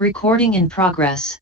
Recording in progress.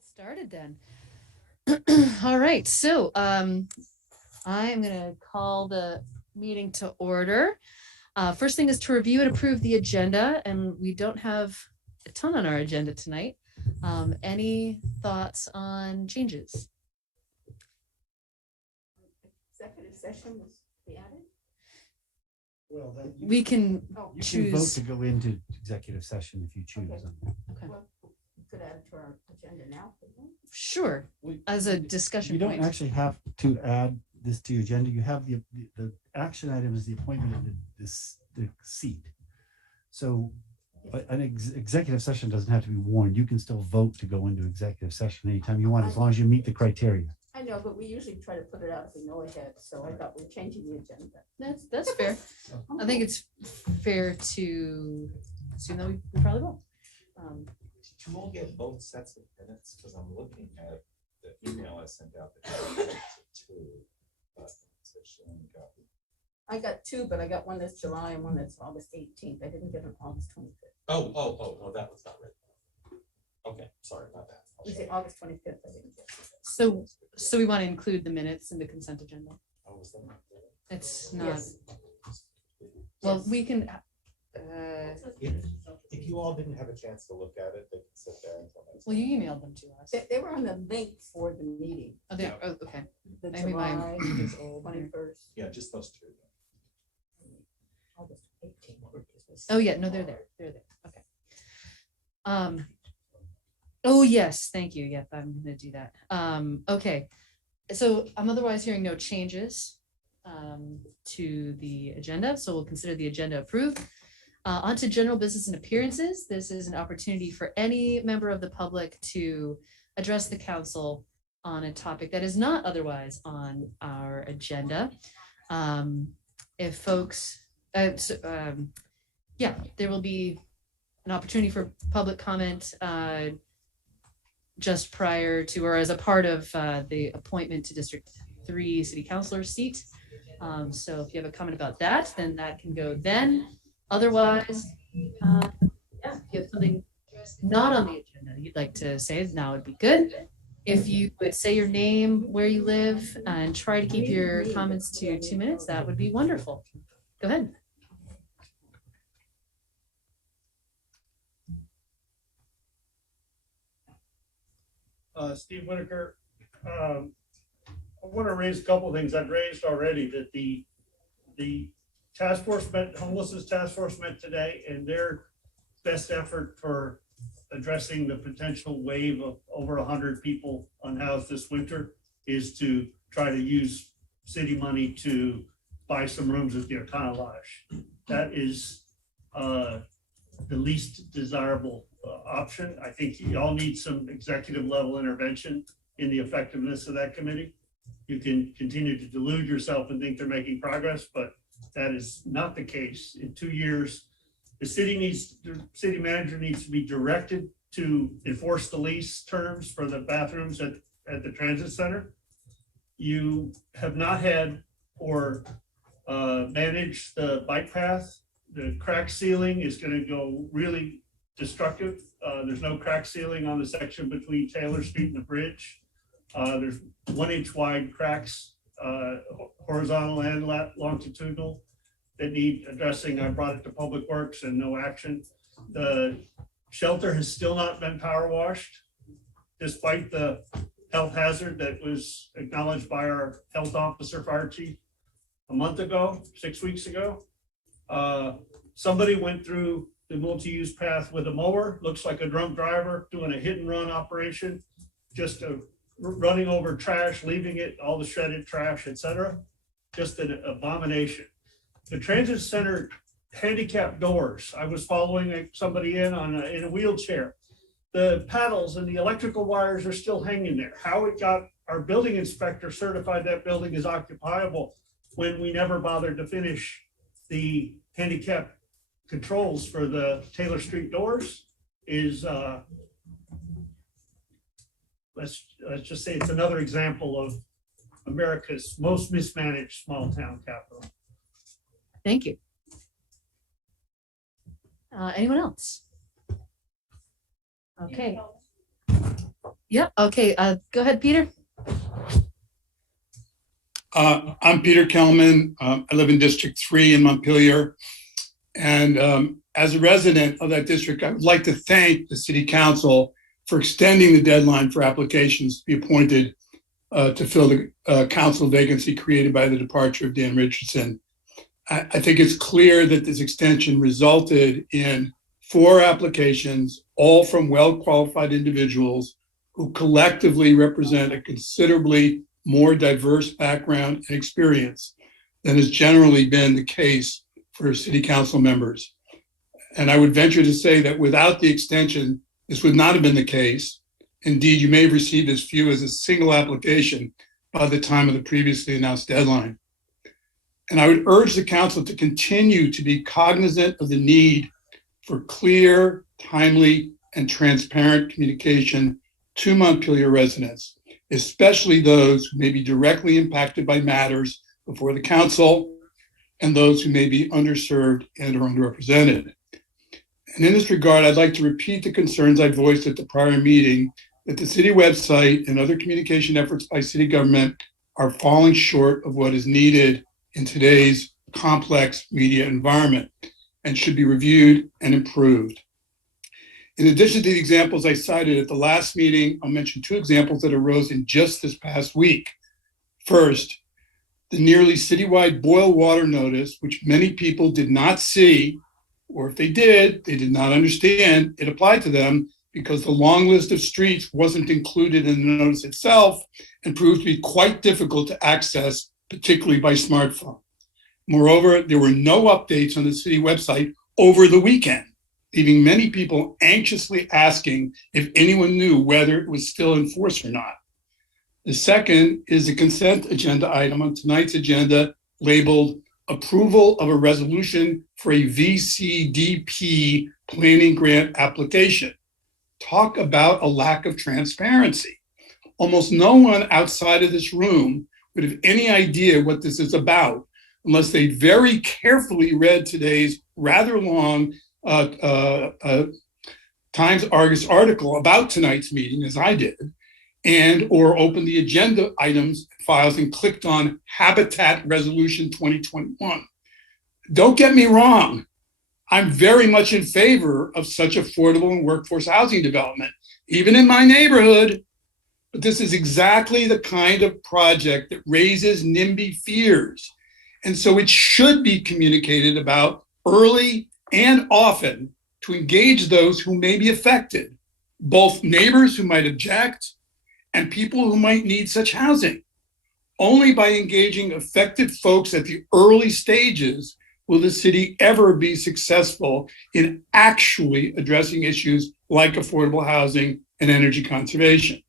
Get started then. All right, so I am going to call the meeting to order. First thing is to review and approve the agenda, and we don't have a ton on our agenda tonight. Any thoughts on changes? Executive session was be added? Well, then We can you can vote choose. to go into executive session if you choose. Okay. Well, we could add it to our agenda now, couldn't we? Sure, as a discussion You don't point. actually have to add this to your agenda. You have the action item is the appointment of the seat. So an executive session doesn't have to be warned. You can still vote to go into executive session anytime you want, as long as you meet the criteria. I know, but we usually try to put it out if we know ahead, so I thought we're changing the agenda. That's fair. I think it's fair to assume that we probably will. Did you all get both sets of minutes? Because I'm looking at the email I sent out. I got two, but I got one that's July and one that's August 18th. I didn't get an August 25th. Oh, no, that was not right. Okay, sorry about that. You say August 25th, I didn't get. So we want to include the minutes in the consent agenda. Oh, was that not there? It's not. Yes. Well, we can. If you all didn't have a chance to look at it, they can sit there until next. Well, you emailed them to us. They were on the link for the meeting, Oh, there. Oh, okay. the Maybe mine July is old. 21st, Yeah, just those two. August 18th. Oh yeah, no, they're there. They're there. Okay. Oh yes, thank you. Yep, I'm gonna do that. Okay. So I'm otherwise hearing no changes to the agenda, so we'll consider the agenda approved. On to general business and appearances. This is an opportunity for any member of the public to address the council on a topic that is not otherwise on our agenda. If folks, yeah, there will be an opportunity for public comment just prior to or as a part of the appointment to District 3 City Councilor seat. So if you have a comment about that, then that can go then. Otherwise, yeah, if you have something not on the agenda you'd like to say, now would be good. If you would say your name, where you live, and try to keep your comments to 2 minutes, that would be wonderful. Go ahead. Steve Whitaker. I want to raise a couple of things I've raised already, that the task force met, homelessness task force met today, and their best effort for addressing the potential wave of over 100 people unhoused this winter is to try to use city money to buy some rooms at the Orcana Lodge. That is the least desirable option. I think you all need some executive level intervention in the effectiveness of that committee. You can continue to delude yourself and think they're making progress, but that is not the case. In 2 years, the city manager needs to be directed to enforce the lease terms for the bathrooms at the transit center. You have not had or managed the bike path. The crack ceiling is going to go really destructive. There's no crack ceiling on the section between Taylor Street and the bridge. There's 1 inch wide cracks, horizontal and longitudinal, that need addressing. I brought it to Public Works and no action. The shelter has still not been power washed, despite the health hazard that was acknowledged by our health officer, fire chief, a month ago, 6 weeks ago. Somebody went through the multi-use path with a mower, looks like a drunk driver doing a hit and run operation, just running over trash, leaving it, all the shredded trash, etc. Just an abomination. The transit center handicap doors, I was following somebody in a wheelchair. The paddles and the electrical wires are still hanging there. How it got our building inspector certified that building is occupiable when we never bothered to finish the handicap controls for the Taylor Street doors is, let's just say it's another example of America's most mismanaged small town capital. Thank you. Anyone else? Okay. Yeah, okay, go ahead, Peter. I'm Peter Kelman. I live in District 3 in Montpelier. And as a resident of that district, I would like to thank the City Council for extending the deadline for applications to be appointed to fill the council vacancy created by the departure of Dan Richardson. I think it's clear that this extension resulted in 4 applications, all from well-qualified individuals who collectively represent a considerably more diverse background and experience than has generally been the case for city council members. And I would venture to say that without the extension, this would not have been the case. Indeed, you may have received as few as a single application by the time of the previously announced deadline. And I would urge the council to continue to be cognizant of the need for clear, timely, and transparent communication to Montpelier residents, especially those who may be directly impacted by matters before the council and those who may be underserved and or underrepresented. And in this regard, I'd like to repeat the concerns I voiced at the prior meeting that the city website and other communication efforts by city government are falling short of what is needed in today's complex media environment and should be reviewed and improved. In addition to the examples I cited at the last meeting, I'll mention 2 examples that arose in just this past week. First, the nearly citywide boil water notice, which many people did not see, or if they did not understand it applied to them because the long list of streets wasn't included in the notice itself and proved to be quite difficult to access, particularly by smartphone. Moreover, there were no updates on the city website over the weekend, leaving many people anxiously asking if anyone knew whether it was still in force or not. The second is a consent agenda item on tonight's agenda labeled approval of a resolution for a VCDP planning grant application. Talk about a lack of transparency. Almost no one outside of this room would have any idea what this is about unless they very carefully read today's rather long Times Argus article about tonight's meeting, as I did, and or opened the agenda items files and clicked on Habitat Resolution 2021. Don't get me wrong. I'm very much in favor of such affordable and workforce housing development, even in my neighborhood. But this is exactly the kind of project that raises NIMBY fears. And so it should be communicated about early and often to engage those who may be affected, both neighbors who might object and people who might need such housing. Only by engaging affected folks at the early stages will the city ever be successful in actually addressing issues like affordable housing and energy conservation.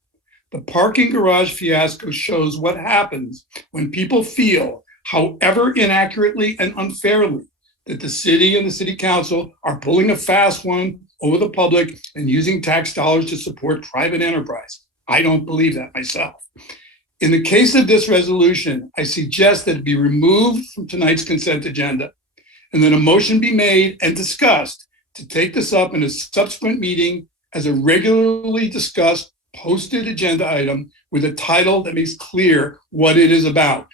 The parking garage fiasco shows what happens when people feel, however inaccurately and unfairly, that the city and the city council are pulling a fast one over the public and using tax dollars to support private enterprise. I don't believe that myself. In the case of this resolution, I suggest that it be removed from tonight's consent agenda and then a motion be made and discussed to take this up in a subsequent meeting as a regularly discussed posted agenda item with a title that makes clear what it is about.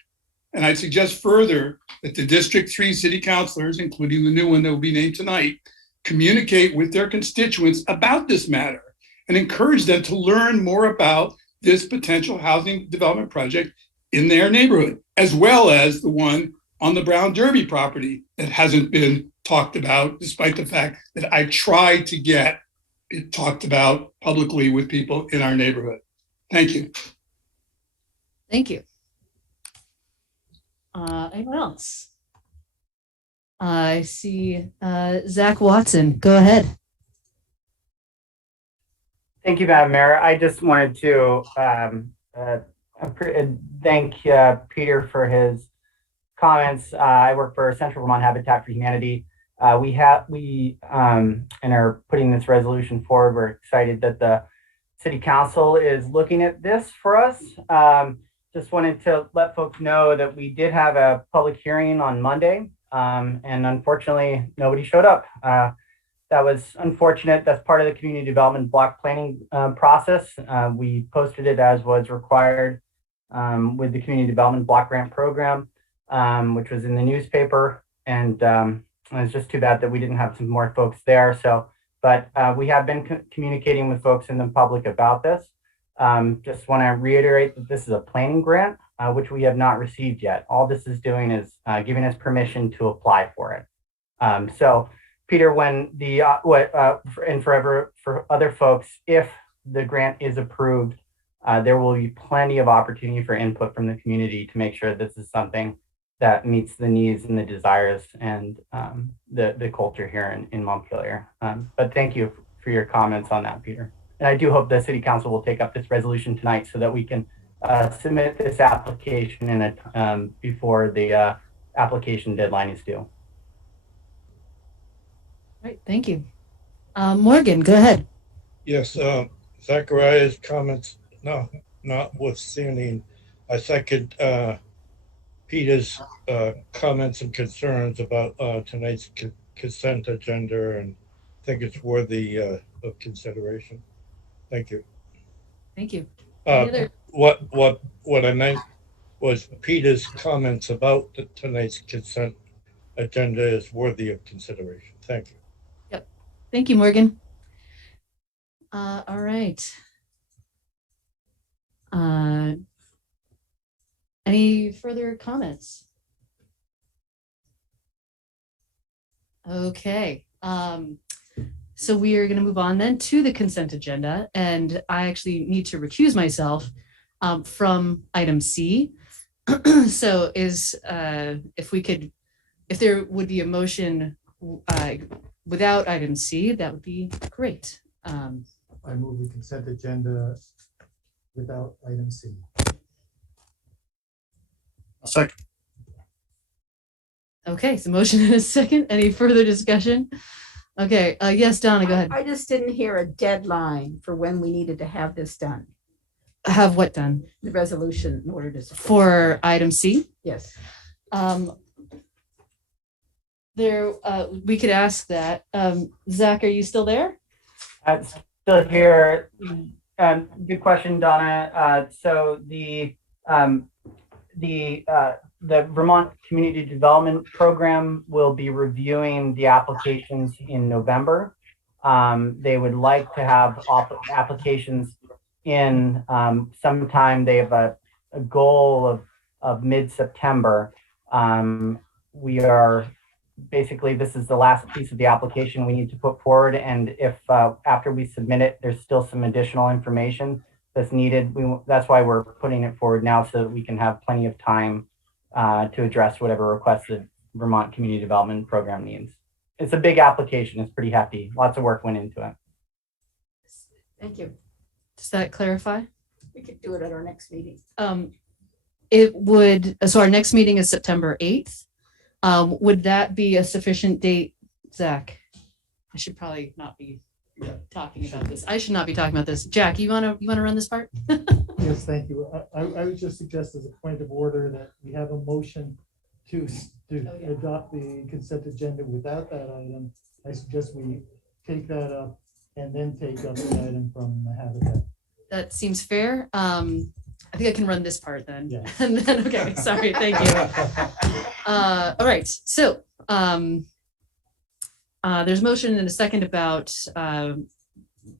And I suggest further that the District 3 city councilors, including the new one that will be named tonight, communicate with their constituents about this matter and encourage them to learn more about this potential housing development project in their neighborhood, as well as the one on the Brown Derby property that hasn't been talked about, despite the fact that I tried to get it talked about publicly with people in our neighborhood. Thank you. Thank you. Anyone else? I see Zach Watson. Go ahead. Thank you, Madam Mayor. I just wanted to thank Peter for his comments. I work for Central Vermont Habitat for Humanity. We and are putting this resolution forward. We're excited that the City Council is looking at this for us. Just wanted to let folks know that we did have a public hearing on Monday, and unfortunately, nobody showed up. That was unfortunate. That's part of the community development block planning process. We posted it as was required with the community development block grant program, which was in the newspaper. And it's just too bad that we didn't have some more folks there. So, but we have been communicating with folks in the public about this. Just want to reiterate that this is a planning grant, which we have not received yet. All this is doing is giving us permission to apply for it. So, Peter, when the and forever for other folks, if the grant is approved, there will be plenty of opportunity for input from the community to make sure this is something that meets the needs and the desires and the culture here in Montpelier. But thank you for your comments on that, Peter. And I do hope the City Council will take up this resolution tonight so that we can submit this application in before the application deadline is due. Right, thank you. Morgan, go ahead. Yes, Zachariah's comments, no, notwithstanding, I second Peter's comments and concerns about tonight's consent agenda, and think it's worthy of consideration. Thank you. Thank you. What I meant was Peter's comments about tonight's consent agenda is worthy of consideration. Thank you. Yep. Thank you, Morgan. All right. Any further comments? Okay. So we are going to move on then to the consent agenda, and I actually need to recuse myself from item C. So if there would be a motion without item C, that would be great. I move the consent agenda without item C. A second. Okay, so motion and a second. Any further discussion? Okay, yes, Donna, go ahead. I just didn't hear a deadline for when we needed to have this done, Have what done? the resolution in order to. For item C? Yes. We could ask that. Zach, are you still there? Still here. Good question, Donna. So the Vermont Community Development Program will be reviewing the applications in November. They would like to have applications in sometime. They have a goal of mid-September. We are basically, this is the last piece of the application we need to put forward. And if after we submit it, there's still some additional information that's needed, that's why we're putting it forward now, so that we can have plenty of time to address whatever requests the Vermont Community Development Program needs. It's a big application. It's pretty hefty. Lots of work went into it. Thank you. Does that clarify? We could do it at our next meeting. It would, so our next meeting is September 8th. Would that be a sufficient date, Zach? I should probably not be talking about this. I should not be talking about this. Jack, you wanna run this part? Yes, thank you. I would just suggest as a point of order that we have a motion to adopt the consent agenda without that item. I suggest we take that up and then take up the item from the Habitat. That seems fair. I think I can run this part then. Yeah. And then, okay, sorry, thank you. All right, so there's motion and a second about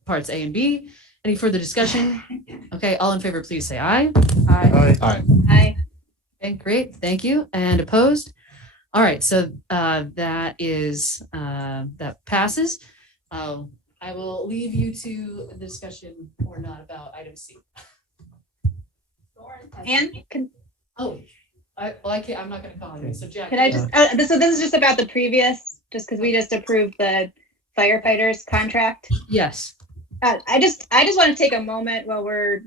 parts A and B. Any further discussion? Okay, all in favor, please say aye. Aye. Aye. Okay, great, thank you. And opposed? All right, so that passes. I will leave you to the discussion or not about item C. And Oh, I can't, I'm not gonna call on you, so Jack. can I just, this is just about the previous, just because we just approved the firefighters contract. Yes, I just want to take a moment while we're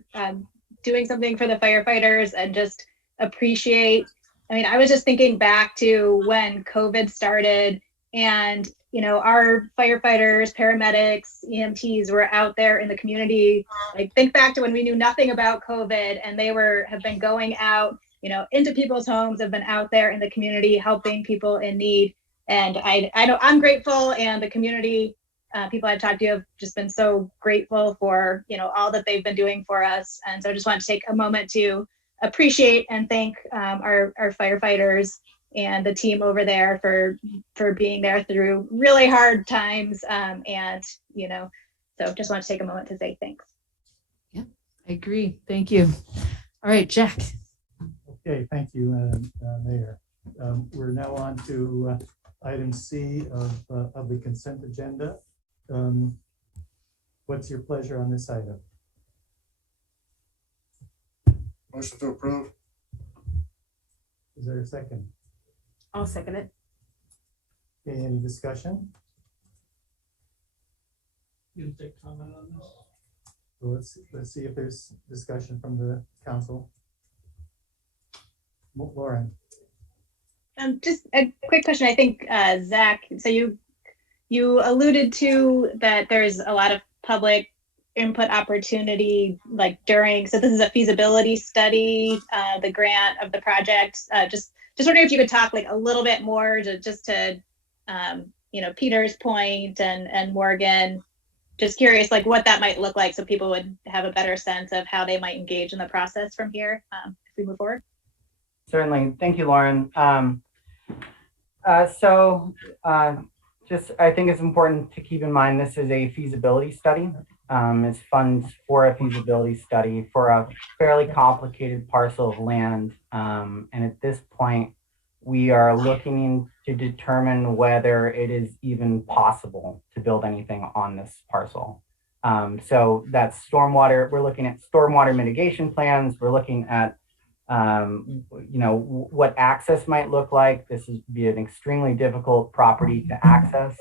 doing something for the firefighters and just appreciate. I mean, I was just thinking back to when COVID started, and our firefighters, paramedics, EMTs were out there in the community. Like, think back to when we knew nothing about COVID, and they have been going out, into people's homes, have been out there in the community helping people in need. And I know I'm grateful, and the community people I've talked to have just been so grateful for, all that they've been doing for us. And so I just want to take a moment to appreciate and thank our firefighters and the team over there for being there through really hard times. So just want to take a moment to say thanks. Yeah, I agree. Thank you. All right, Jack. Okay, thank you, Mayor. We're now on to item C of the consent agenda. What's your pleasure on this item? Motion to approve. Is there a second? I'll second it. Okay, any discussion? You take comment on this? So let's see if there's discussion from the council. Lauren. Just a quick question. I think Zach, so you alluded to that there's a lot of public input opportunity so this is a feasibility study, the grant of the project. Just wondering if you could talk a little bit more to Peter's point and Morgan. Just curious what that might look like so people would have a better sense of how they might engage in the process from here if we move forward. Certainly. Thank you, Lauren. Just I think it's important to keep in mind this is a feasibility study. It's funds for a feasibility study for a fairly complicated parcel of land. And at this point, we are looking to determine whether it is even possible to build anything on this parcel. So that's stormwater. We're looking at stormwater mitigation plans. We're looking at what access might look like. This would be an extremely difficult property to access.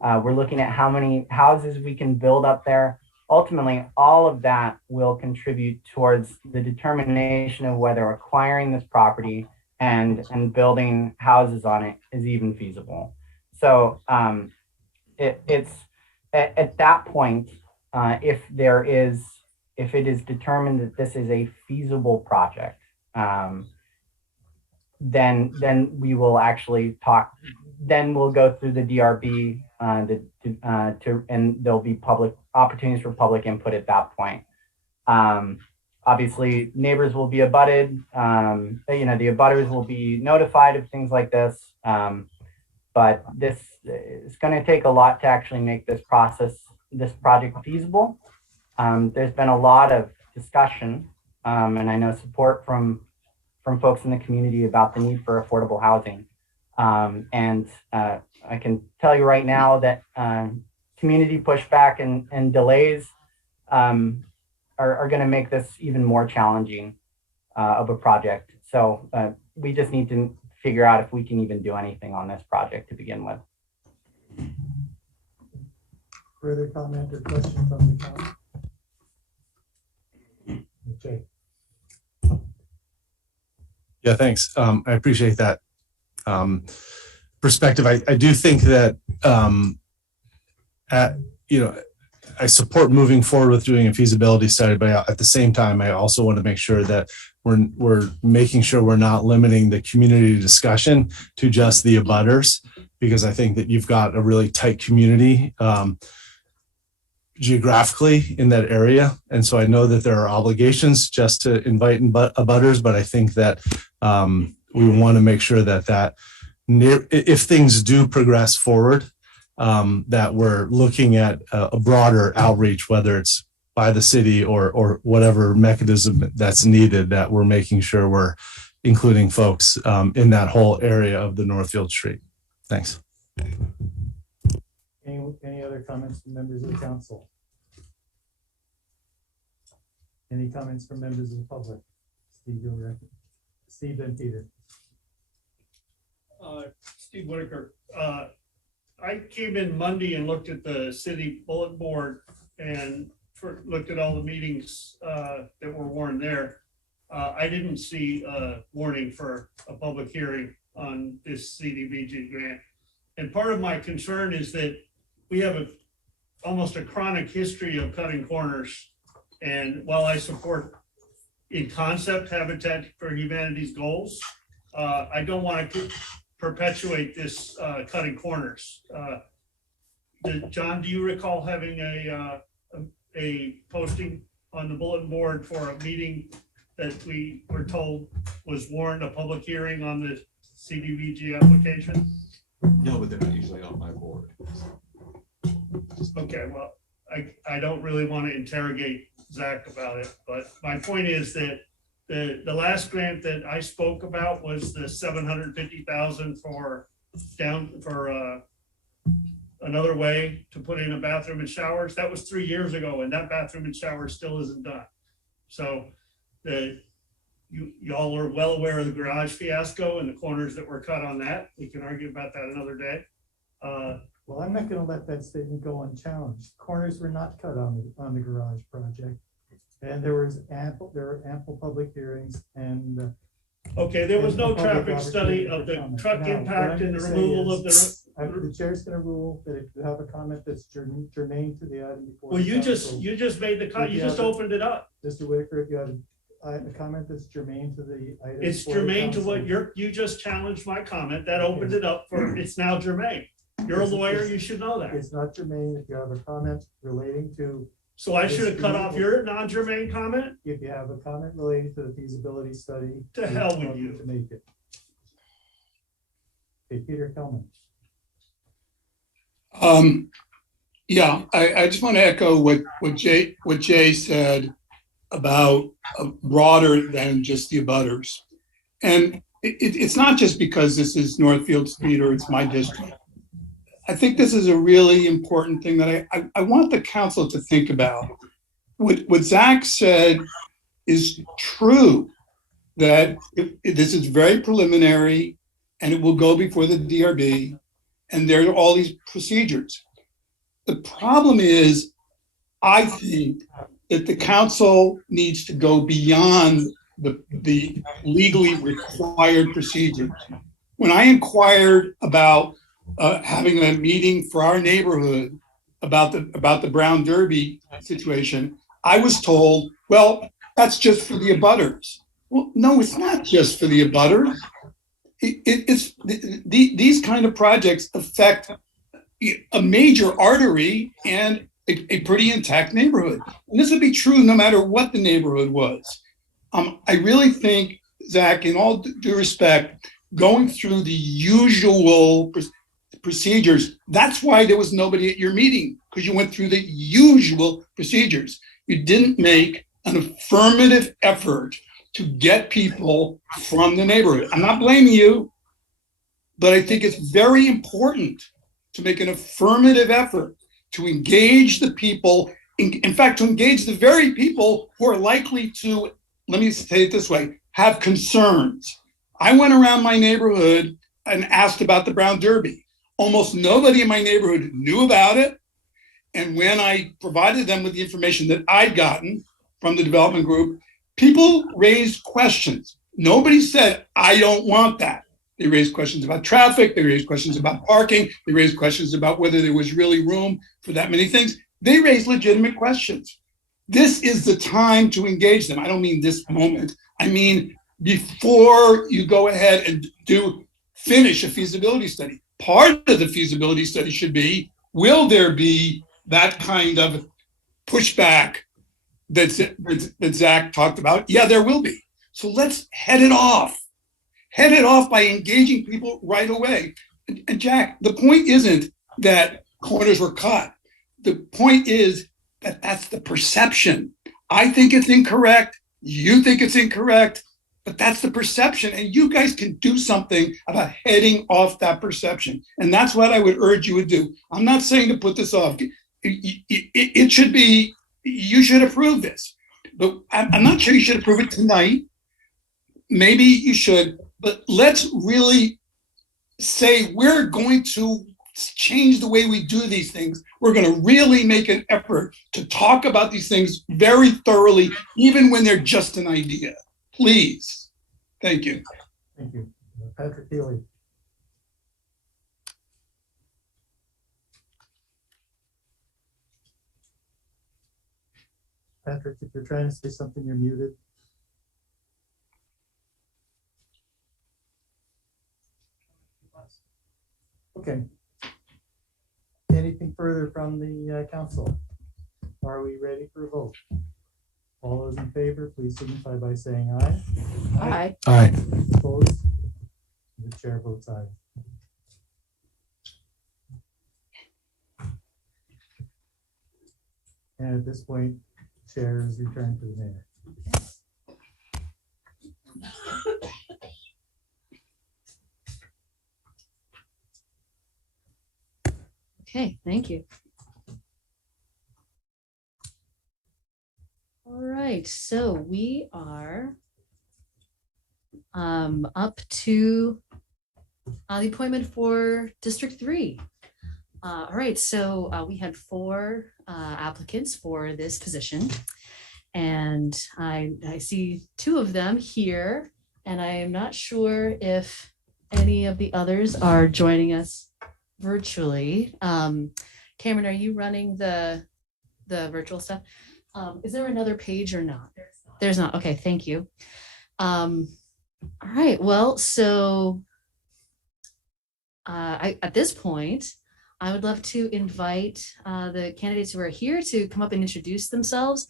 We're looking at how many houses we can build up there. Ultimately, all of that will contribute towards the determination of whether acquiring this property and building houses on it is even feasible. So it's at that point, if it is determined that this is a feasible project, then we will actually talk. Then we'll go through the DRB, and there'll be public opportunities for public input at that point. Obviously, neighbors will be abutted. The abutters will be notified of things like this. But this is going to take a lot to actually make this project feasible. There's been a lot of discussion, and I know support from folks in the community about the need for affordable housing. And I can tell you right now that community pushback and delays are going to make this even more challenging of a project. So we just need to figure out if we can even do anything on this project to begin with. Further comment or question from the council? Okay. Yeah, thanks. I appreciate that perspective. I do think that I support moving forward with doing a feasibility study, but at the same time, I also want to make sure that we're making sure we're not limiting the community discussion to just the abutters, because I think that you've got a really tight community geographically in that area. And so I know that there are obligations just to invite abutters, but I think that we want to make sure that if things do progress forward, that we're looking at a broader outreach, whether it's by the city or whatever mechanism that's needed, that we're making sure we're including folks in that whole area of the Northfield Street. Thanks. Any other comments from members of the council? Any comments from members of the public? Steve and Peter. Steve Whitaker. I came in Monday and looked at the city bulletin board and looked at all the meetings that were warned there. I didn't see a warning for a public hearing on this CDBG grant. And part of my concern is that we have almost a chronic history of cutting corners. And while I support in concept Habitat for Humanity's goals, I don't want to perpetuate this cutting corners. John, do you recall having a posting on the bulletin board for a meeting that we were told was warned a public hearing on the CDBG application? No, but they're not usually on my board. Okay, well, I don't really want to interrogate Zach about it, but my point is that the last grant that I spoke about was the 750,000 for another way to put in a bathroom and showers. That was 3 years ago, and that bathroom and shower still isn't done. So y'all are well aware of the garage fiasco and the corners that were cut on that. We can argue about that another day. Well, I'm not gonna let that statement go unchallenged. Corners were not cut on the garage project. And there were ample public hearings and. Okay, there was no and public traffic study of the comment. truck Now, what impact I'm and the gonna say removal of is, the. The chair's gonna rule that if you have a comment that's germane to the item before. Well, the you just made the, If you you just have a- opened it up. Mr. Whitaker, if you have a comment that's germane to the item. It's before the germane to council, what you just challenged my comment. That opened it up for, it's now germane. You're a lawyer, you should know that. It's not germane if you have a comment relating to, So I should have cut off your non-germane comment? if you have a comment relating to the feasibility study. To hell with you. To make it. Okay, Peter Kelman. Yeah, I just want to echo what Jay said about broader than just the abutters. And it's not just because this is Northfield Street or it's my district. I think this is a really important thing that I want the council to think about. What Zach said is true, that this is very preliminary and it will go before the DRB and there are all these procedures. The problem is, I think that the council needs to go beyond the legally required procedures. When I inquired about having a meeting for our neighborhood about the Brown Derby situation, I was told, well, that's just for the abutters. Well, no, it's not just for the abutters. These kind of projects affect a major artery and a pretty intact neighborhood. And this would be true no matter what the neighborhood was. I really think, Zach, in all due respect, going through the usual procedures, that's why there was nobody at your meeting, because you went through the usual procedures. You didn't make an affirmative effort to get people from the neighborhood. I'm not blaming you, but I think it's very important to make an affirmative effort to engage the people, in fact, to engage the very people who are likely to, let me say it this way, have concerns. I went around my neighborhood and asked about the Brown Derby. Almost nobody in my neighborhood knew about it. And when I provided them with the information that I'd gotten from the development group, people raised questions. Nobody said, I don't want that. They raised questions about traffic. They raised questions about parking. They raised questions about whether there was really room for that many things. They raised legitimate questions. This is the time to engage them. I don't mean this moment. I mean, before you go ahead and finish a feasibility study. Part of the feasibility study should be, will there be that kind of pushback that Zach talked about? Yeah, there will be. So let's head it off. Head it off by engaging people right away. And Jack, the point isn't that corners were cut. The point is that that's the perception. I think it's incorrect. You think it's incorrect, but that's the perception. And you guys can do something about heading off that perception. And that's what I would urge you to do. I'm not saying to put this off. It should be, you should approve this, but I'm not sure you should approve it tonight. Maybe you should, but let's really say we're going to change the way we do these things. We're going to really make an effort to talk about these things very thoroughly, even when they're just an idea. Please. Thank you. Thank you. Patrick Healy. Patrick, if you're trying to say something, you're muted. Okay. anything further from the council? Are we ready for a vote? All those in favor, please signify by saying aye. Aye. Aye. Opposed? The chair votes aye. And at this point, chair is returned to the mayor. Okay, thank you. All right, so we are up to the appointment for District 3. All right, so we had 4 applicants for this position, and I see 2 of them here, and I am not sure if any of the others are joining us virtually. Cameron, are you running the virtual stuff? Is there another page or not? There's not. Okay, thank you. All right, well, so at this point, I would love to invite the candidates who are here to come up and introduce themselves.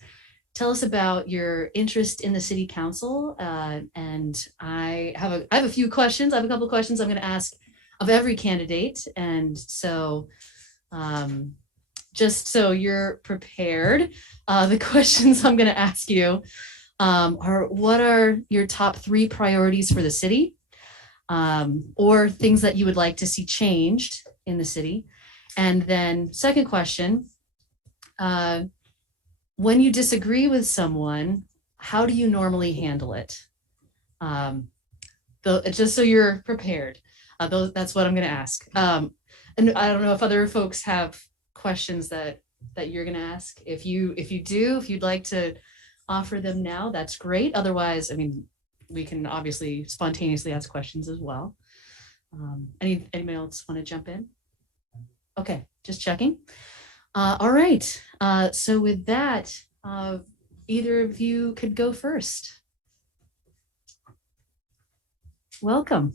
Tell us about your interest in the city council. And I have a few questions. I have a couple of questions I'm going to ask of every candidate. And so just so you're prepared, the questions I'm going to ask you are, what are your top 3 priorities for the city, or things that you would like to see changed in the city? And then second question, when you disagree with someone, how do you normally handle it? Just so you're prepared, that's what I'm going to ask. And I don't know if other folks have questions that you're going to ask. If you'd like to offer them now, that's great. Otherwise, I mean, we can obviously spontaneously ask questions as well. Anybody else want to jump in? Okay, just checking. All right. So with that, either of you could go first. Welcome.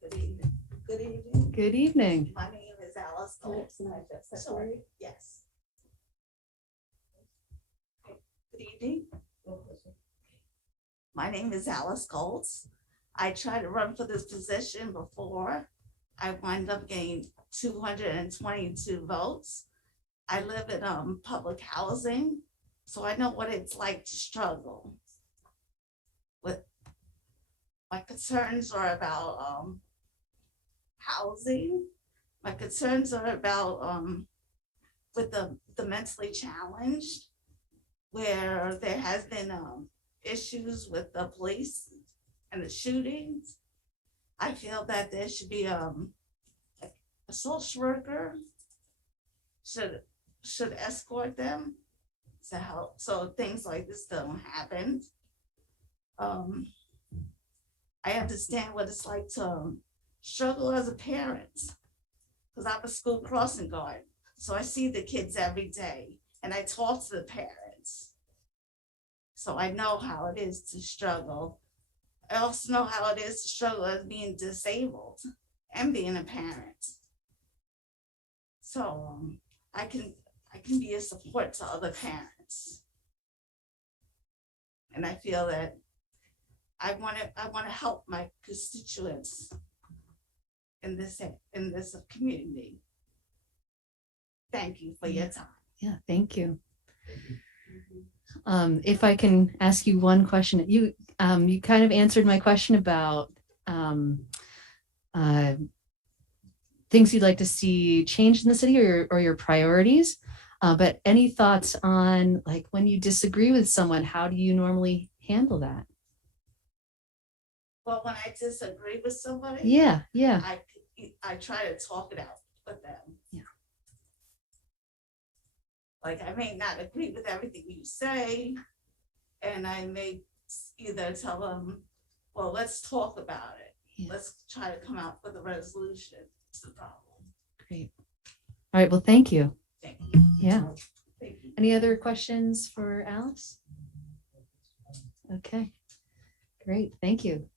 Good evening. Good evening. Good evening. My name is Alice Goltz. Sorry. Yes. Good evening. My name is Alice Goltz. I tried to run for this position before. I wound up getting 222 votes. I live in public housing, so I know what it's like to struggle. My concerns are about housing. My concerns are about with the mentally challenged, where there has been issues with the police and the shootings. I feel that there should be a social worker should escort them to help so things like this don't happen. I understand what it's like to struggle as a parent, because I'm a school crossing guard. So I see the kids every day and I talk to the parents. So I know how it is to struggle. I also know how it is to struggle as being disabled and being a parent. So I can be a support to other parents. And I feel that I want to help my constituents in this community. Thank you for your time. Yeah, thank you. If I can ask you one question, you kind of answered my question about things you'd like to see changed in the city, or your priorities. But any thoughts on, like, when you disagree with someone, how do you normally handle that? Well, when I disagree with somebody, Yeah. I try to talk it out with them. Yeah. Like, I may not agree with everything you say, and I may either tell them, well, let's talk about it. Yeah. Let's try to come out with a resolution to the problem. Great. All right. Well, thank you. Thank you. Yeah. Thank you. Any other questions for Alice? Okay. Great. Thank you.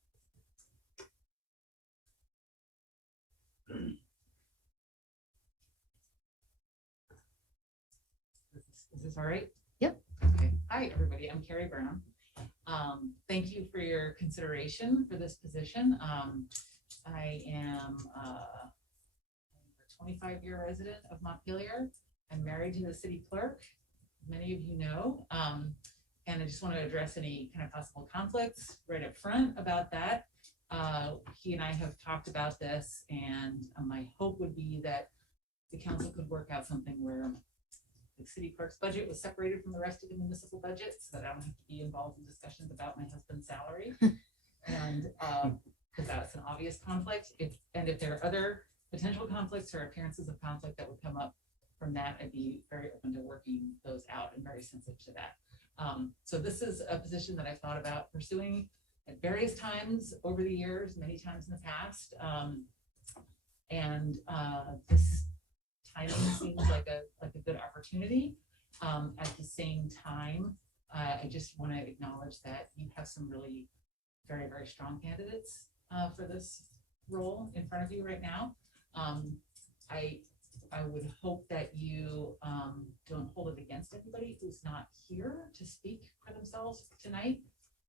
Is this all right? Yep. Okay. Hi, everybody. I'm Carrie Brown. Thank you for your consideration for this position. I am a 25-year resident of Montpelier. I'm married to the city clerk. Many of you know. And I just want to address any kind of possible conflicts right up front about that. He and I have talked about this, and my hope would be that the council could work out something where the city clerk's budget was separated from the rest of the municipal budget, so that I don't have to be involved in discussions about my husband's salary. And because that's an obvious conflict. If there are other potential conflicts or appearances of conflict that would come up from that, I'd be very open to working those out and very sensitive to that. So this is a position that I've thought about pursuing at various times over the years, many times in the past. This timing seems like a good opportunity. At the same time, I just want to acknowledge that you have some really very, very strong candidates for this role in front of you right now. I would hope that you don't hold it against anybody who's not here to speak for themselves tonight.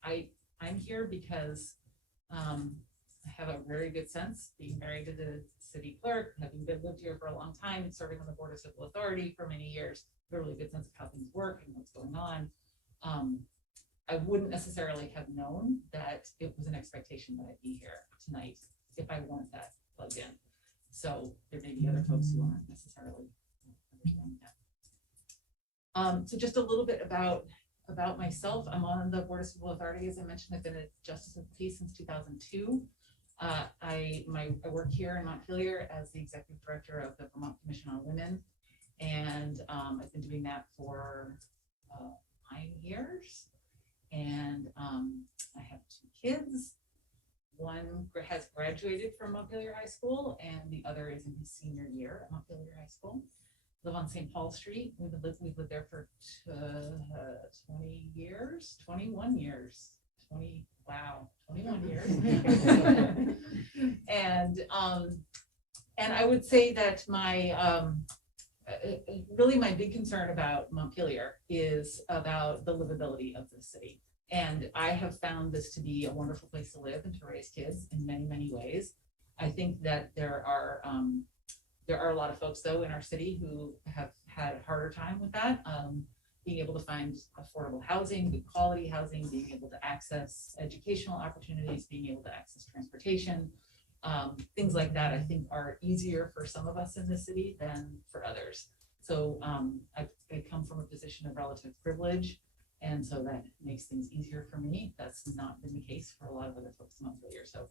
I'm here because I have a very good sense, being married to the city clerk, having lived here for a long time and serving on the Board of Civil Authority for many years, a really good sense of how things work and what's going on. I wouldn't necessarily have known that it was an expectation that I'd be here tonight if I weren't that plugged in. So there may be other folks who aren't necessarily understanding that. So just a little bit about myself. I'm on the Board of Civil Authority. As I mentioned, I've been a justice of the peace since 2002. I work here in Montpelier as the executive director of the Vermont Commission on Women. And I've been doing that for 9 years. And I have 2 kids. One has graduated from Montpelier High School, and the other is in his senior year at Montpelier High School. Live on St. Paul Street. We've lived there for 20 years, 21 years, 21 years. And I would say that really my big concern about Montpelier is about the livability of the city. And I have found this to be a wonderful place to live and to raise kids in many, many ways. I think that there are a lot of folks, though, in our city who have had a harder time with that. Being able to find affordable housing, good quality housing, being able to access educational opportunities, being able to access transportation, things like that, I think are easier for some of us in the city than for others. So I come from a position of relative privilege. And so that makes things easier for me. That's not been the case for a lot of other folks in Montpelier. So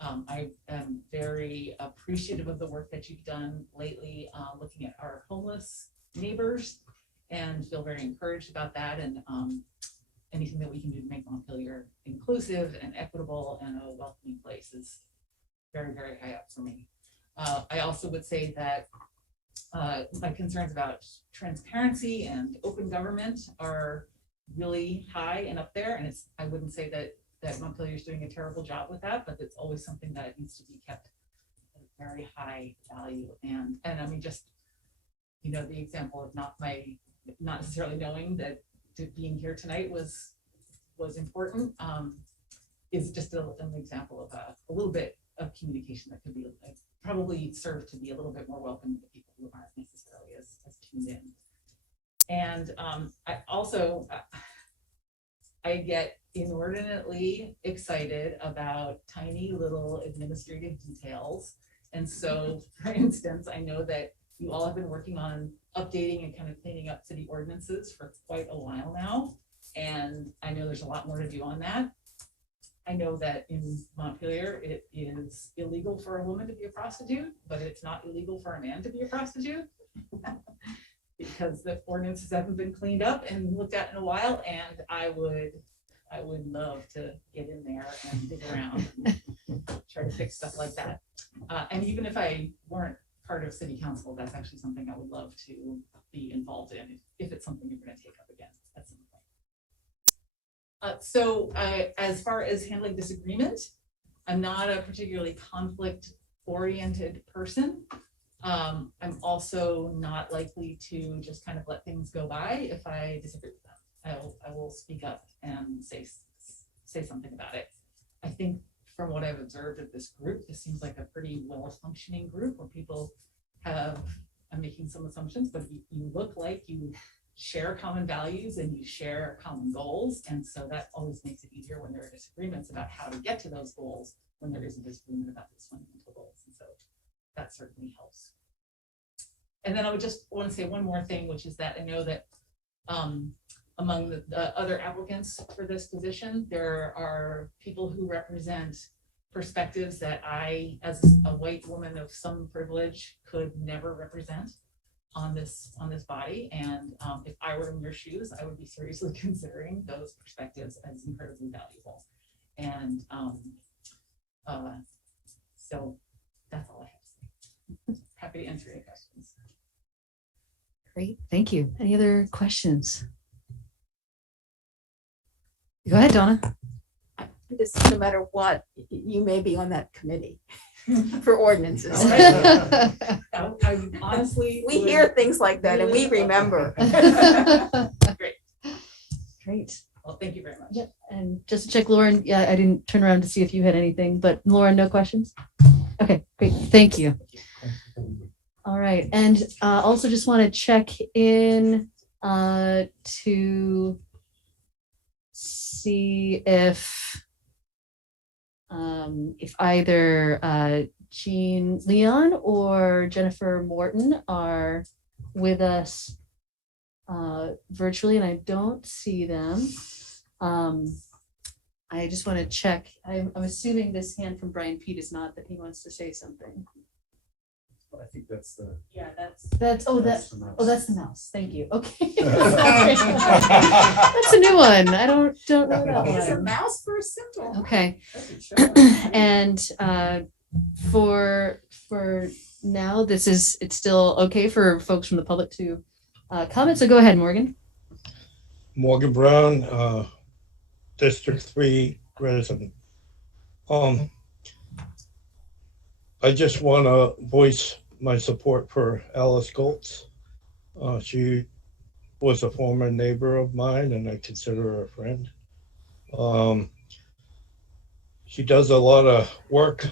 I am very appreciative of the work that you've done lately, looking at our homeless neighbors, and feel very encouraged about that. And anything that we can do to make Montpelier inclusive and equitable and a welcoming place is very, very high up for me. I also would say that my concerns about transparency and open government are really high and up there, and I wouldn't say that Montpelier is doing a terrible job with that, but it's always something that needs to be kept at a very high value. And I mean, just the example of not necessarily knowing that being here tonight was important is just an example of a little bit of communication that could be probably serve to be a little bit more welcoming to people who aren't necessarily as tuned in. And I get inordinately excited about tiny little administrative details. And so, for instance, I know that you all have been working on updating and kind of cleaning up city ordinances for quite a while now. And I know there's a lot more to do on that. I know that in Montpelier, it is illegal for a woman to be a prostitute, but it's not illegal for a man to be a prostitute. Because the ordinances haven't been cleaned up and looked at in a while, and I would love to get in there and dig around and try to fix stuff like that. And even if I weren't part of city council, that's actually something I would love to be involved in if it's something you're going to take up again at some point. So as far as handling disagreement, I'm not a particularly conflict-oriented person. I'm also not likely to just kind of let things go by if I disagree with them. I will speak up and say something about it. I think from what I've observed of this group, this seems like a pretty well-functioning group where people have, I'm making some assumptions, but you look like you share common values and you share common goals. And so that always makes it easier when there are disagreements about how to get to those goals, when there is a disagreement about those fundamental goals. And so that certainly helps. And then I would just want to say one more thing, which is that I know that among the other applicants for this position, there are people who represent perspectives that I, as a white woman of some privilege, could never represent on this body. And if I were in your shoes, I would be seriously considering those perspectives as incredibly valuable. And so that's all I have to say. Happy to answer any questions. Great, thank you. Any other questions? Go ahead, Donna. Just no matter what, you may be on that committee for ordinances. I honestly, we hear things like that and we remember. Great. Great. Well, thank you very much. Yep. And just to check, Lauren, yeah, I didn't turn around to see if you had anything, but Lauren, no questions? Okay, great. Thank you. All right. And also just want to check in to see if either Jean Leon or Jennifer Morton are with us virtually, and I don't see them. I just want to check. I'm assuming this hand from Brian Pete is not that he wants to say something. I think that's the. Yeah, that's That's the mouse. that's the mouse. Thank you. Okay. That's a new one. I don't know that It's a one. mouse for a symbol. Okay. And for now, it's still okay for folks from the public to comment. So go ahead, Morgan. Morgan Brown, District 3 resident. I just want to voice my support for Alice Goltz. She was a former neighbor of mine and I consider her a friend. She does a lot of work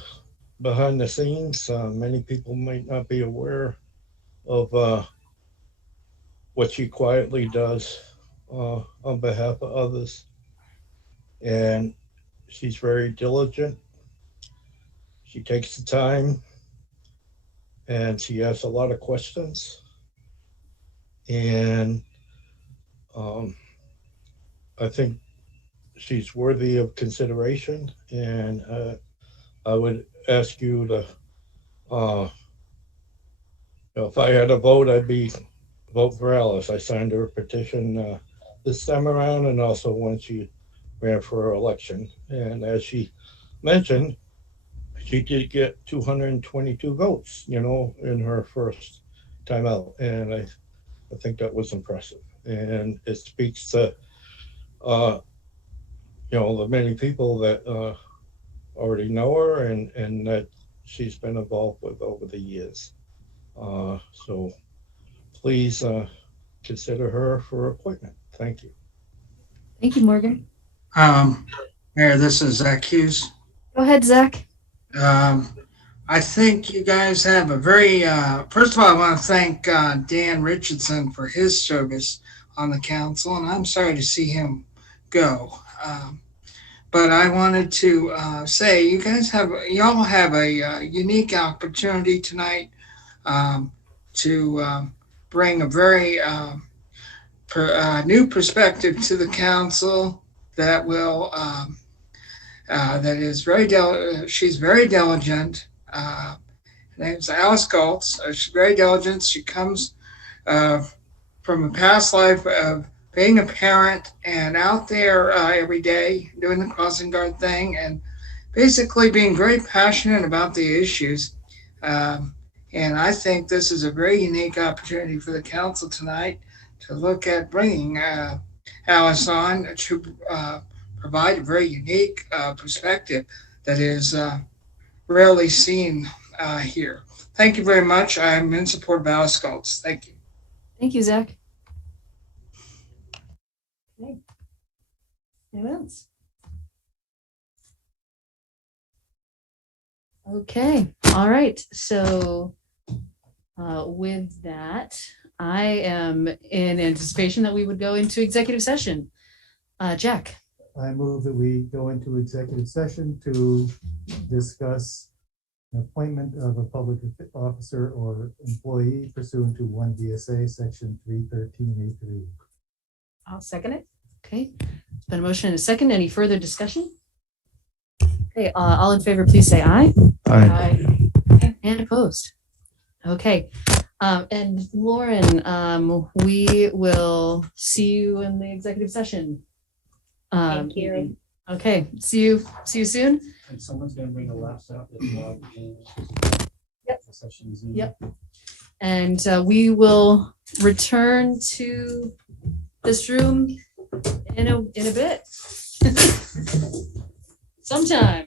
behind the scenes. Many people might not be aware of what she quietly does on behalf of others. And she's very diligent. She takes the time and she asks a lot of questions. And I think she's worthy of consideration. And I would ask you to, if I had a vote, I'd vote for Alice. I signed her petition this time around and also when she ran for election. And as she mentioned, she did get 222 votes, in her first time out. And I think that was impressive. And it speaks to, the many people that already know her and that she's been involved with over the years. So please consider her for appointment. Thank you. Thank you, Morgan. Mayor, this is Zach Hughes. Go ahead, Zach. I think you guys have a very, first of all, I want to thank Dan Richardson for his service on the council, and I'm sorry to see him go. But I wanted to say, you all have a unique opportunity tonight to bring a very new perspective to the council that will that is she's very diligent. Her name's Alice Goltz. She's very diligent. She comes from a past life of being a parent and out there every day doing the crossing guard thing and basically being very passionate about the issues. And I think this is a very unique opportunity for the council tonight to look at bringing Alice on to provide a very unique perspective that is rarely seen here. Thank you very much. I'm in support of Alice Schultz. Thank you. Thank you, Zach. Okay. Anyone else? Okay, all right. So with that, I am in anticipation that we would go into executive session. Jack. I move that we go into executive session to discuss an appointment of a public officer or employee pursuant to 1 VSA section 313A3. I'll second it. Okay, it's been a motion and a second. Any further discussion? Okay, all in favor, please say aye. Aye. And opposed. Okay, and Lauren, we will see you in the executive session. Thank you. Okay, see you soon. And someone's gonna bring a laptop that's logged in. Yep. The session's in. Yep. And we will return to this room in a bit. Sometime.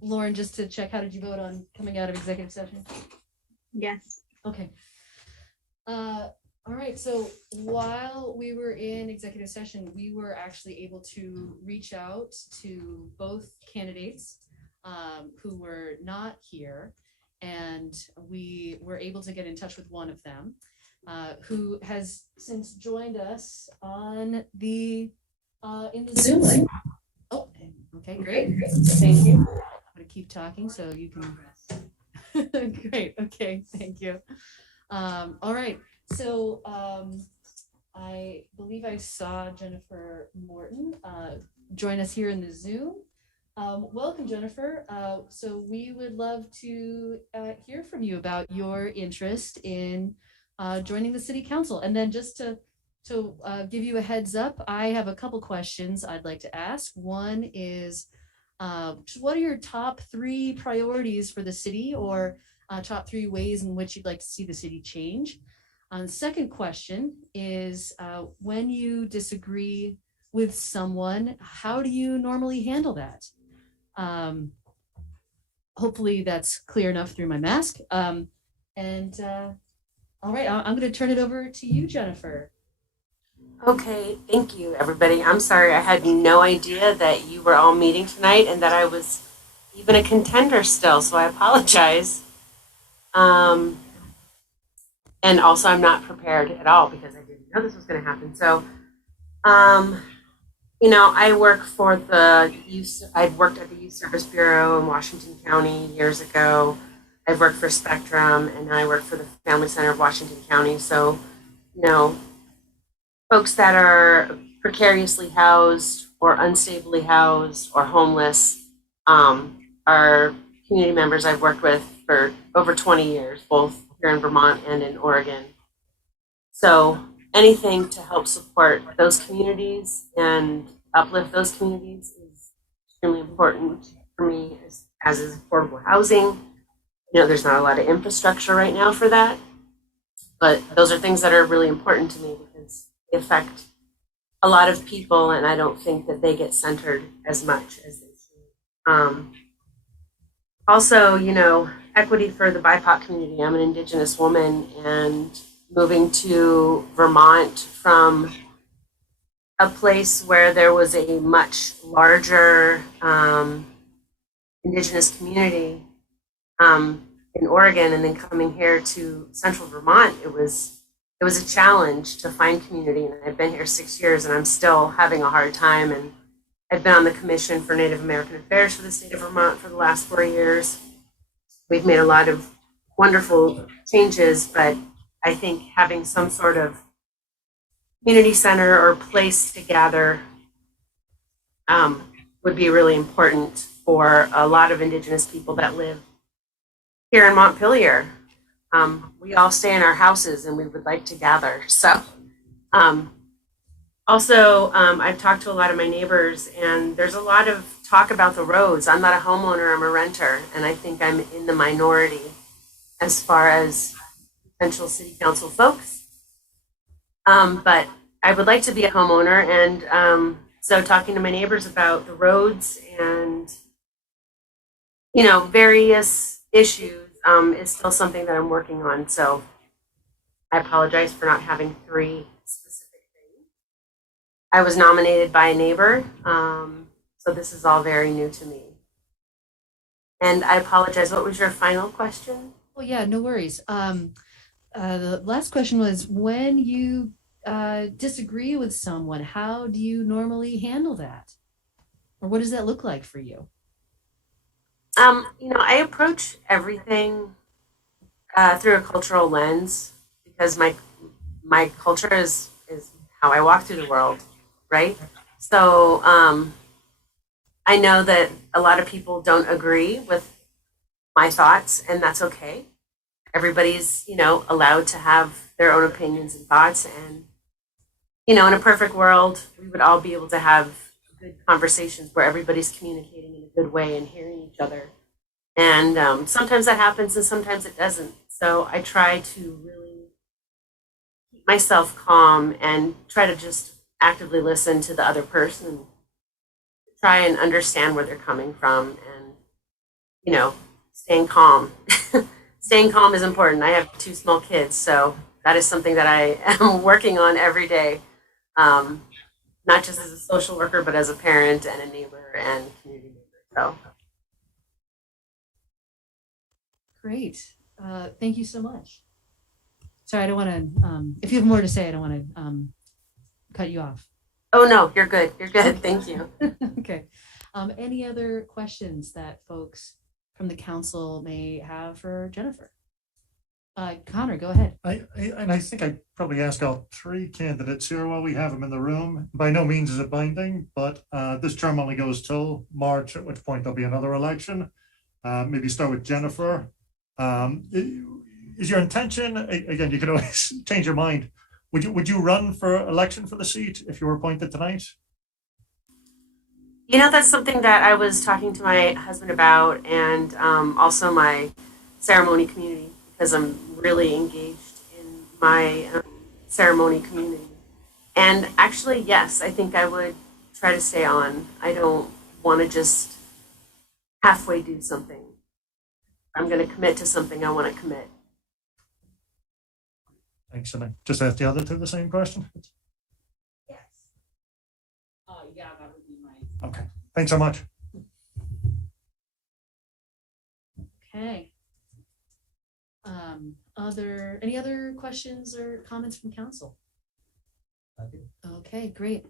Lauren, just to check, how did you vote on coming out of executive session? Yes. Okay. All right, so while we were in executive session, we were actually able to reach out to both candidates who were not here, and we were able to get in touch with one of them who has since joined us on the in the Zoom link. Oh, okay, great. Thank you. I'm gonna keep talking so you can. Great. Okay, thank you. All right. So I believe I saw Jennifer Morton join us here in the Zoom. Welcome, Jennifer. So we would love to hear from you about your interest in joining the City Council. And then just to give you a heads up, I have a couple questions I'd like to ask. One is, what are your top 3 priorities for the city, or top 3 ways in which you'd like to see the city change? The second question is, when you disagree with someone, how do you normally handle that? Hopefully that's clear enough through my mask. All right, I'm going to turn it over to you, Jennifer. Okay, thank you, everybody. I'm sorry, I had no idea that you were all meeting tonight and that I was even a contender still, so I apologize. And also, I'm not prepared at all because I didn't know this was going to happen. So, you know, I work for I've worked at the Youth Service Bureau in Washington County years ago. I've worked for Spectrum, and now I work for the Family Center of Washington County. So, you know, folks that are precariously housed or unstably housed or homeless are community members I've worked with for over 20 years, both here in Vermont and in Oregon. So anything to help support those communities and uplift those communities is extremely important for me, as is affordable housing. You know, there's not a lot of infrastructure right now for that, but those are things that are really important to me because they affect a lot of people, and I don't think that they get centered as much as they should. Also, you know, equity for the BIPOC community. I'm an Indigenous woman, and moving to Vermont from a place where there was a much larger Indigenous community in Oregon, and then coming here to Central Vermont, it was a challenge to find community. And I've been here 6 years, and I'm still having a hard time. And I've been on the Commission for Native American Affairs for the state of Vermont for the last 4 years. We've made a lot of wonderful changes, but I think having some sort of community center or place to gather would be really important for a lot of Indigenous people that live here in Montpelier. We all stay in our houses, and we would like to gather. So also, I've talked to a lot of my neighbors, and there's a lot of talk about the roads. I'm not a homeowner, I'm a renter, and I think I'm in the minority as far as potential city council folks. But I would like to be a homeowner, and so talking to my neighbors about the roads and, you know, various issues is still something that I'm working on. So I apologize for not having 3 specific things. I was nominated by a neighbor, so this is all very new to me. And I apologize. What was your final question? Well, yeah, no worries. The last question was, when you disagree with someone, how do you normally handle that? Or what does that look like for you? You know, I approach everything through a cultural lens because my culture is how I walk through the world, right? So I know that a lot of people don't agree with my thoughts, and that's okay. Everybody's, you know, allowed to have their own opinions and thoughts, and, you know, in a perfect world, we would all be able to have good conversations where everybody's communicating in a good way and hearing each other. And sometimes that happens and sometimes it doesn't. So I try to really keep myself calm and try to just actively listen to the other person, try and understand where they're coming from, and staying calm. Staying calm is important. I have 2 small kids, so that is something that I am working on every day. Not just as a social worker, but as a parent and a neighbor and community member. So Great. Thank you so much. Sorry, I don't want to, if you have more to say, I don't want to cut you off. oh no, you're good. You're good. Thank you. Okay. Any other questions that folks from the council may have for Jennifer? Connor, go ahead. I think I probably asked all 3 candidates here while we have them in the room. By no means is it binding, but this term only goes till March, at which point there'll be another election. Maybe start with Jennifer. Is your intention, again, you can always change your mind. Would you run for election for the seat if you were appointed tonight? That's something that I was talking to my husband about, and also my ceremony community, because I'm really engaged in my ceremony community. And actually, yes, I think I would try to stay on. I don't want to just halfway do something. I'm going to commit to something, I want to commit. Thanks, and I just asked the other 2 the same question. Yes. Yeah, that would be my. Okay, thanks so much. Okay. Any other questions or comments from council? Okay, great.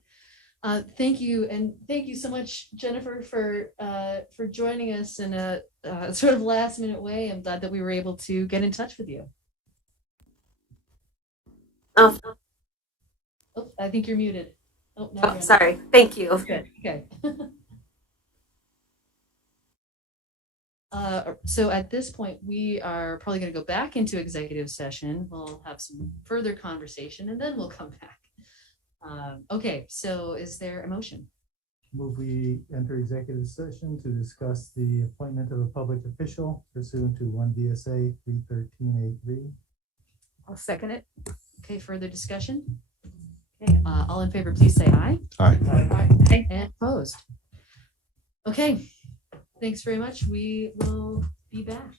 Thank you, and thank you so much, Jennifer, for joining us in a sort of last minute way. I'm glad that we were able to get in touch with you. Oh, I think you're muted. Oh, no, oh sorry. Thank you. Good. Okay. So at this point, we are probably going to go back into executive session. We'll have some further conversation, and then we'll come back. Okay, so is there a motion? Move we enter executive session to discuss the appointment of a public official pursuant to 1 VSA 313A3. I'll second it. Okay, further discussion? Okay, all in favor, please say aye. Aye. Aye. And opposed? Okay, thanks very much. We will be back.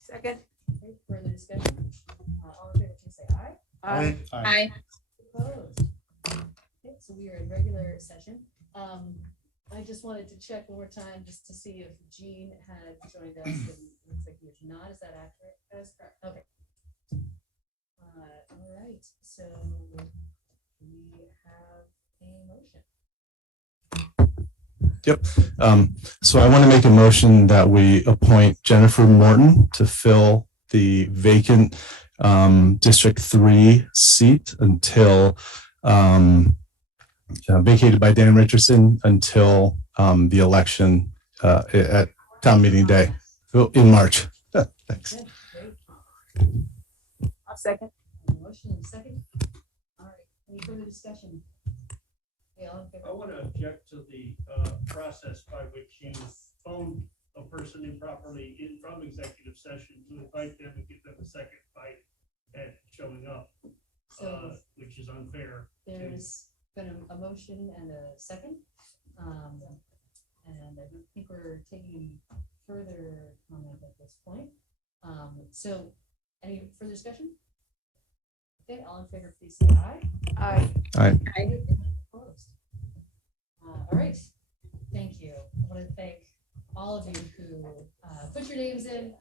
Second. Okay, further discussion? All in favor, please say aye. Aye. Aye. Opposed? Okay, so we are in regular session. I just wanted to check one more time just to see if Jean had joined us. And it looks like he is not. Is that accurate? That is correct. Okay. All right. So we have a motion. Yep. So I want to make a motion that we appoint Jennifer Morton to fill the vacant District 3 seat until vacated by Dan Richardson until the election at town meeting day in March. Thanks. Okay, great. I'll second. Motion and second. All right. Any further discussion? Okay, all in favor? I want to object to the process by which you phoned a person improperly in from executive session to invite them and give them a second bite at showing up, which is unfair. There's been a motion and a second. And I don't think we're taking further comment at this point. So any further discussion? Okay, all in favor, please say aye. Aye. Aye. Opposed? All right, thank you. I want to thank all of you who put your names in.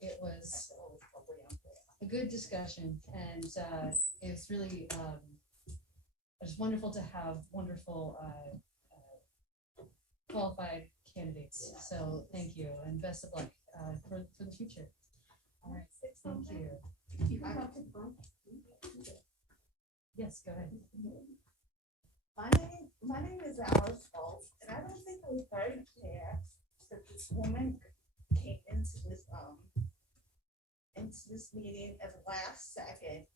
It was a good discussion, and it's really it's wonderful to have wonderful qualified candidates. So thank you, and best of luck for the future. All right, thank you. Yes, go ahead. My name is Alice Holtz, and I don't think it was very fair that this woman came into this meeting at the last second.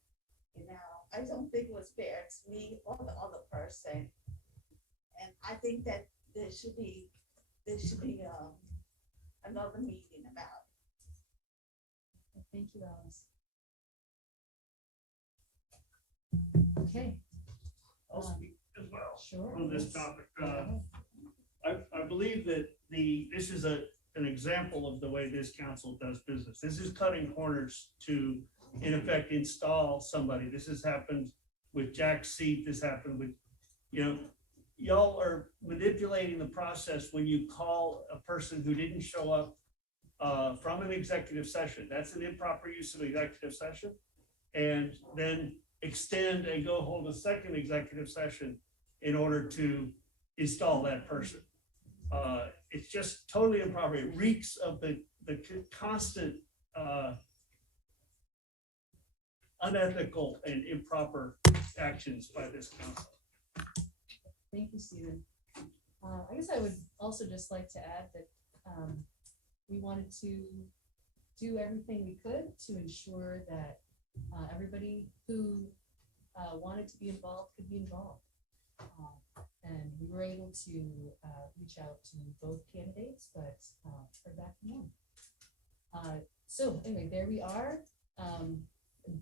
You know, I don't think it was fair to me or the other person. And I think that there should be another meeting about it. Thank you, Alice. Okay. I'll speak as well Sure. on this topic. I believe that this is an example of the way this council does business. This is cutting corners to, in effect, install somebody. This has happened with Jack's seat. This happened with, y'all are manipulating the process when you call a person who didn't show up from an executive session. That's an improper use of executive session. And then extend and go hold a second executive session in order to install that person. It's just totally improper. It reeks of the constant unethical and improper actions by this council. Thank you, Stephen. I guess I would also just like to add that we wanted to do everything we could to ensure that everybody who wanted to be involved could be involved. And we were able to reach out to both candidates, but heard back from one. So anyway, there we are.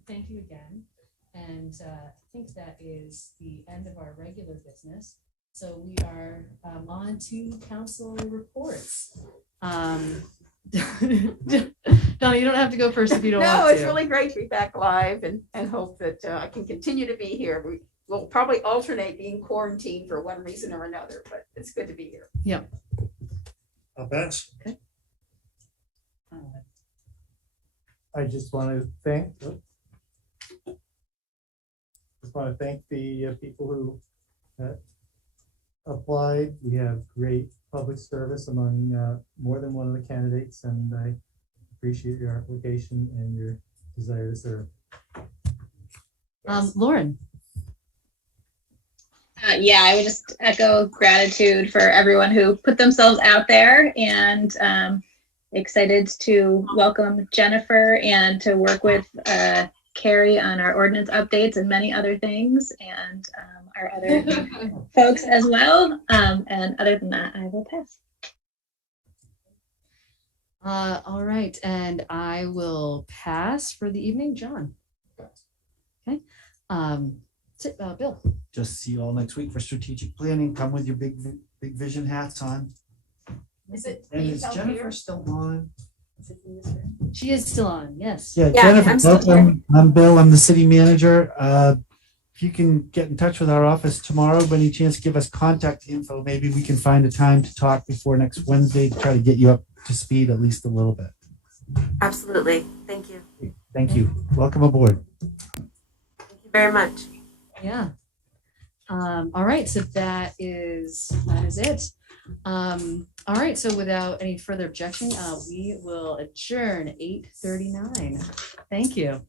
Thank you again. And I think that is the end of our regular business. So we are on to council reports. Donna, you don't have to go first if you don't want to. No, it's really great to be back live and hope that I can continue to be here. We'll probably alternate being quarantined for one reason or another, but it's good to be here. Yep. Best. Okay. I just want to thank the people who applied. We have great public service among more than one of the candidates, and I appreciate your application and your desire to serve. Lauren. Yeah, I would just echo gratitude for everyone who put themselves out there, and excited to welcome Jennifer and to work with Carrie on our ordinance updates and many other things, and our other folks as well. And other than that, I will pass. All right, and I will pass for the evening, John. Okay. Bill. Just see you all next week for strategic planning. Come with your big vision hats on. Is it? And is Jennifer still on? She is still on, yes. Yeah, Yeah, Jennifer, I'm still here. welcome. I'm Bill. I'm the city manager. If you can get in touch with our office tomorrow, by any chance, give us contact info. Maybe we can find a time to talk before next Wednesday to try to get you up to speed at least a little bit. Absolutely. Thank you. Thank you. Welcome aboard. Thank you very much. Yeah. All right, so that is it. All right, so without any further objection, we will adjourn 8:39. Thank you.